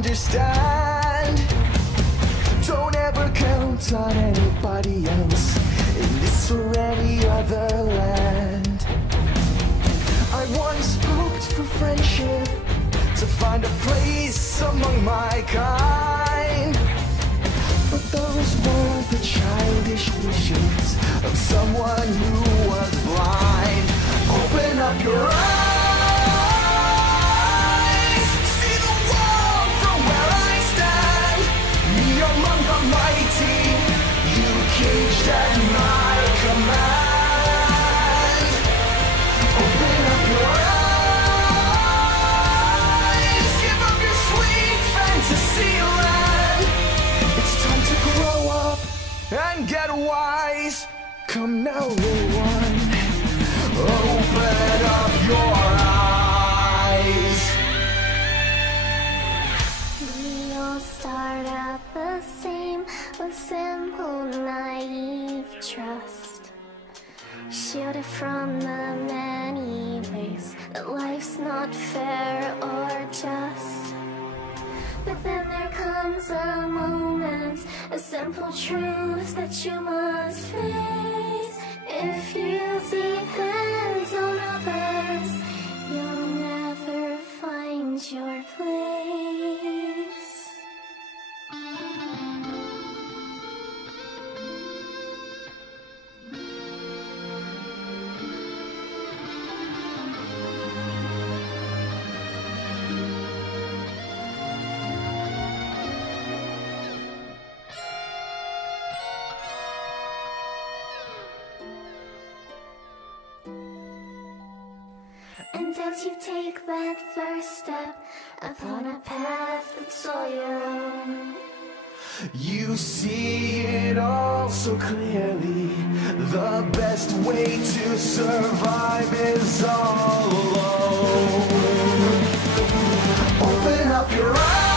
understand. Don't ever count on anybody else in this or any other land. I once hoped for friendship, to find a place among my kind, but those were the childish wishes of someone who was blind. Open up your eyes, see the world from where I stand. Me among the mighty, you caged at my command. Open up your eyes, give up your sweet fantasy land. It's time to grow up and get wise. Come now, little one, open up your eyes. We all start out the same, with simple, naive trust, shielded from the many ways that life's not fair or just. But then there comes a moment, a simple truth that you must face. If you depend on others, you'll never find your place. And as you take that first step upon a path that's all your own, you see it all so clearly. The best way to survive is all alone. Open up your eyes.